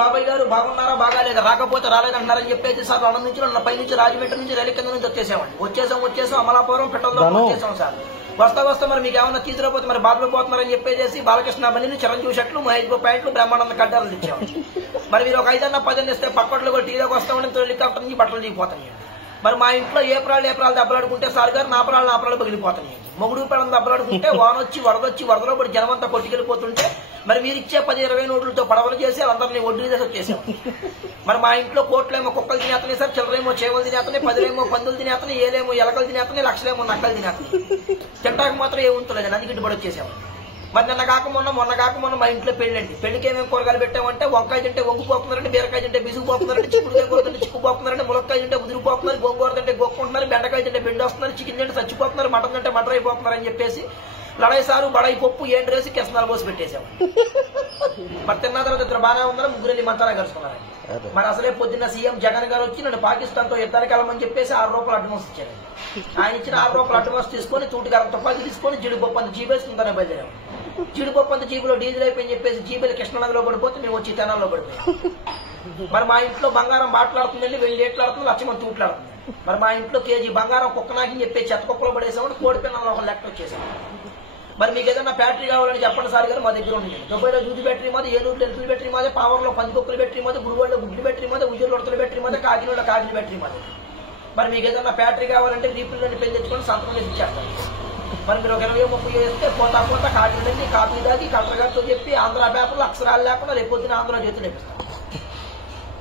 బాబాయ్ గారు బాగున్నారా బాగాలేదా రాకపోతే రాలేదంటున్నారని చెప్పేసి సార్ అన్న నుంచి నన్ను పై నుంచి రాజమండ్రి నుంచి రైలు కింద నుంచి వచ్చేసాం అమలాపురం పెట్రోల్ వచ్చేసాం సార్ వస్తా మరి మీకు ఏమన్నా తీసుకురాకపోతే మరి బాధలు పోతున్నారని చెప్పేసి బాలకృష్ణ బండిని చిరంజీవి షర్ట్లు మహేష్ బాబు ప్యాంట్లు బ్రహ్మానంద కడ్డాలు తెచ్చాము మరి మీరు ఒక 5 10 ఇస్తే పక్కట్లో కూడా టీలోకి వస్తామని హెలికాప్టర్ నుంచి బట్టలు దిగిపోతాయి మరి మా ఇంట్లో ఏ ప్రాణాలు దెబ్బలాడుకుంటే సార్ గారు నా ప్రాణాలు పగిలిపోతాయి మొగుడు ప్రాణం దెబ్బలాడుకుంటే వానొచ్చి వరదలో పడి జనమంతా కొట్టుకెళ్ళిపోతుంటే మరి మీరు ఇచ్చే 10-20 నోట్లతో పడవలు చేసి అందరినీ ఒడ్డు చేసి వచ్చేసాం మరి మా ఇంట్లో కోట్లేమో కుక్కలు తినేతనే సార్ చిల్లరేమో చేవలు తినేతనే 10లేమో పందులు తినేతనే ఏలేమో ఎలకలు తినేతనే లక్షలేమో నక్కలు తినేతనే తింటాక మాత్రం ఏముంటలేదు నది గిట్టుబడి వచ్చేసాము మరి మొన్న కాక మొన్న మా ఇంట్లో పెళ్ళండి పెళ్లికి ఏమేమి కూరగాయలు పెట్టామంటే వంకాయ తింటే వంగిపోతున్నారంటే బీరకాయ తింటే బిసుకుపోతున్నారంటే చిక్కుడుకాయ కూర తింటే చిక్కుపోతున్నారంటే ములక్కాయ తింటే ముదిరిపోతున్నారు గోంగూర తింటే గోక్కుంటున్నారు బెండకాయ తింటే బెండి వస్తున్నారు చికెన్ తింటే చచ్చిపోతున్నారు మటన్ తింటే మటర్ అయిపోతున్నారు అని చెప్పేసి లడాయి సారు బడాయి పప్పు ఏంటి కిసనాలు పోసి పెట్టేసాము మరి తిన్న తర్వాత ఇద్దరు బాగానే ఉన్నారు ముగ్గురు మంతారా కలుసుకున్నారు మరి అసలే పొద్దున్న సీఎం జగన్ గారు వచ్చి నన్ను పాకిస్తాన్ తో యుద్ధానికి వెళ్ళమని చెప్పేసి 6 రూపాయలు అడ్వాన్స్ ఇచ్చారు ఆయన ఇచ్చిన 6 రూపాయలు అడ్వాన్స్ తీసుకొని తూటిగారం తుపాకి తీసుకొని జీడిపప్పు అంత జీబేసుకుంటానే బయలుదేరాము జీడిపప్పు అంత జీబులో డీజిల్ అయిపోయి చెప్పేసి జీబీలు కృష్ణనదిలో పడిపోతే మేము వచ్చి తెనాల్లో పడిపోయాం మరి మా ఇంట్లో బంగారం బాట్లాడుతుందండి వెండి ఏట్లాడుతుంది లక్ష మంది తూట్లాడుతుంది మరి మా ఇంట్లో కేజీ బంగారం కుక్కనాకి చెప్పి చెత్త కుక్కలో పడేసామని కోడి పిల్లలు ఒక లెక్క వచ్చేసాం మరి మీకు ఏదైనా బ్యాటరీ కావాలని చెప్పండి సార్ గారు మా దగ్గర ఉంది దుబాయ్లో జూది బ్యాటరీ మాది ఏలూరులో ఎలుకల బ్యాటరీ మాది పావర్లో పందికొక్కుల బ్యాటరీ మాది గుడివాడలో గుడ్డి బ్యాటరీ మాది ఉద్యోగుల ఉడతల బ్యాటరీ మాది కాకినాడలో కాకిన బ్యాటరీ మాది మరి మీకు ఏదైనా బ్యాటరీ కావాలంటే రీపుల్లోని పెళ్లి తెచ్చుకొని సంతకం చేసి ఇచ్చేస్తాను మరి మీరు ఒక 20-30 వేస్తే పోతా కాకినాడండి కాపీ దాగి కలెక్టర్ గారితో చెప్పి ఆంధ్ర పేపర్లో అక్షరాలు లేకుండా రేపు పొద్దున ఆంధ్ర చేతులు నేర్పిస్తాను